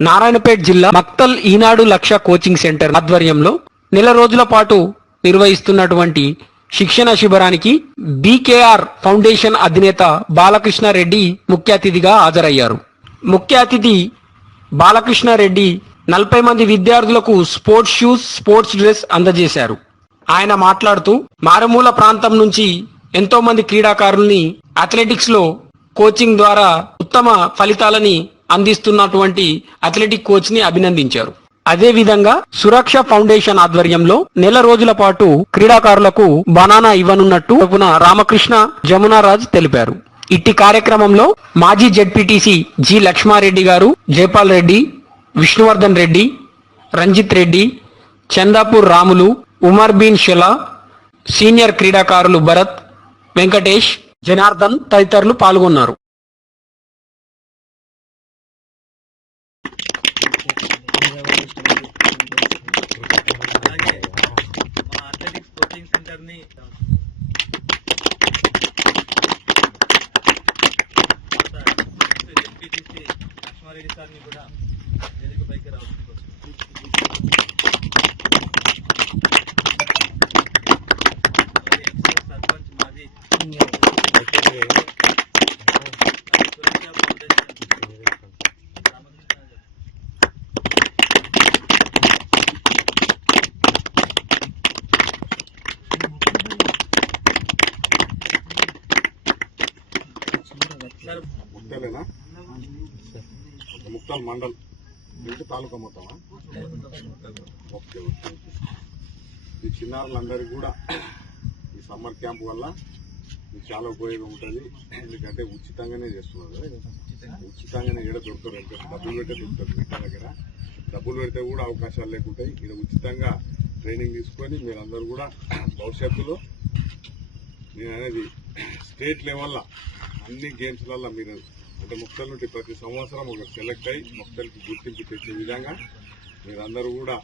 నారాయణపేట జిల్లా మక్తల్ ఈనాడు లక్ష coaching centre ఆధ్వర్యంలో నెల రోజుల పాటు నిర్వహిస్తున్నటువంటి శిక్షణ శిబిరానికి బీకేఆర్ ఫౌండేషన్ అధినేత బాలకృష్ణారెడ్డి ముఖ్య అతిథిగా హాజరయ్యారు. ముఖ్య అతిథి బాలకృష్ణారెడ్డి 40 మంది విద్యార్థులకు స్పోర్ట్స్ షూస్, స్పోర్ట్స్ డ్రెస్ అందజేశారు. ఆయన మాట్లాడుతూ మారుమూల ప్రాంతం నుంచి ఎంతో మంది క్రీడాకారుల్ని అథ్లెటిక్స్ లో కోచింగ్ ద్వారా ఉత్తమ ఫలితాలని అందిస్తున్నటువంటి అథ్లెటిక్ కోచ్ ని అభినందించారు. అదే విధంగా సురక్ష ఫౌండేషన్ ఆధ్వర్యంలో నెల రోజుల పాటు క్రీడాకారులకు బనానా ఇవ్వనున్నట్టు రామకృష్ణ జమునారాజ్ తెలిపారు. ఇట్టి కార్యక్రమంలో మాజీ జెడ్పీటీసీ జి లక్ష్మారెడ్డి గారు, జైపాల్ రెడ్డి, విష్ణువర్ధన్ రెడ్డి, రంజిత్ రెడ్డి, చందాపూర్ రాములు, ఉమర్ బిన్ షెలా, సీనియర్ క్రీడాకారులు భరత్, వెంకటేష్, జనార్దన్ తదితరులు పాల్గొన్నారు. లక్ష్మారెడ్డి సార్ని కూడా వేదికపైకి రావాల్సింది సర్పంచ్ మాజీ సురక్ష ఫౌండేషన్ ముక్తలేనా ముక్తాల్ మండల్ నుంచి తాలూకా మొత్తమా? Okay okay. ఈ చిన్నారులందరికీ కూడా ఈ సమ్మర్ క్యాంప్ వల్ల మీకు చాలా ఉపయోగం ఉంటుంది. ఎందుకంటే ఉచితంగానే చేస్తున్నారు కదా, ఉచితంగానే ఇక్కడ దొరుకుతారు. డబ్బులు పెడితే దొరుకుతారు. మిగతా దగ్గర డబ్బులు పెడితే కూడా అవకాశాలు లేకుంటాయి. ఇక్కడ ఉచితంగా ట్రైనింగ్ తీసుకొని మీరందరూ కూడా భవిష్యత్తులో నేను అనేది స్టేట్ లెవెల్లో అన్ని గేమ్స్లలో మీరు అంటే ముక్తల్ నుండి ప్రతి సంవత్సరం ఒక సెలెక్ట్ అయ్యి ముక్తల్కి గుర్తింపు తెచ్చే విధంగా మీరందరూ కూడా